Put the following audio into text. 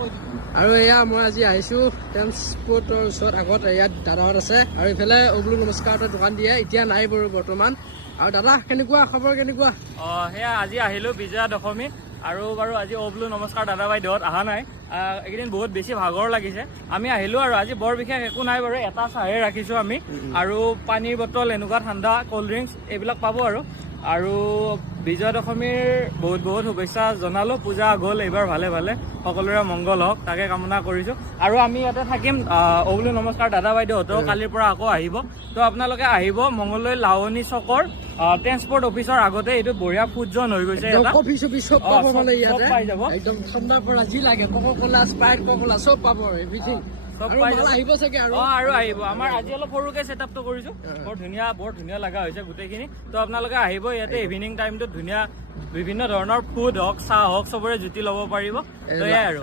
আৰু এয়া মই আজি আহিছোঁ ট্ৰেন্সপৰ্টৰ ওচৰত। আগত ইয়াত দাদাহঁত আছে আৰু ইফালে অবলু নমস্কাৰৰ দোকান দিয়ে, এতিয়া নাই বাৰু বৰ্তমান। আৰু দাদা কেনেকুৱা খবৰ কেনেকুৱা? সেয়া আজি আহিলোঁ বিজয়া দশমী আৰু বাৰু আজি অবলু নমস্কাৰ দাদা বাইদেউহঁত অহা নাই। এইকেইদিন বহুত বেছি ভাগৰ লাগিছে, আমি আহিলোঁ আৰু আজি বৰ বিশেষ একো নাই বাৰু, এটা চাহে ৰাখিছোঁ আমি আৰু পানীৰ বটল এনেকুৱা ঠাণ্ডা কল্ড ড্ৰিংকছ এইবিলাক পাব আৰু বিজয়া দশমীৰ বহুত বহুত শুভেচ্ছা জনালোঁ। পূজা গ'ল এইবাৰ ভালে ভালে, সকলোৰে মংগল হওক তাকে কামনা কৰিছোঁ। আৰু আমি ইয়াতে থাকিম, অবলু নমস্কাৰ দাদা বাইদেউহঁতেও কালিৰ পৰা আকৌ আহিব। তো আপোনালোকে আহিব মঙলদৈ লাৱনী চকৰ ট্ৰেন্সপৰ্ট অফিচৰ আগতে। এইটো বঢ়িয়া ফুড জ'ন হৈ গৈছে, কফি চফি চব পাব মানে ইয়াতে পাই যাব একদম ঠাণ্ডাৰ পৰা যি লাগে কোকা-কোলা স্প্ৰাইট কোকা-কোলা চব পাব এভৰিথিং। আহিব চাগে আৰু আহিব। আমাৰ আজি অলপ সৰুকে ছেটআপটো কৰিছোঁ, বৰ ধুনীয়া লগা হৈছে গোটেইখিনি। তো আপোনালোকে আহিব ইয়াতে ইভিনিং টাইমটোত ধুনীয়া বিভিন্ন ধৰণৰ ফুড হওক চাহ হওক চবৰে জুতি ল'ব পাৰিব। তো এয়াই আৰু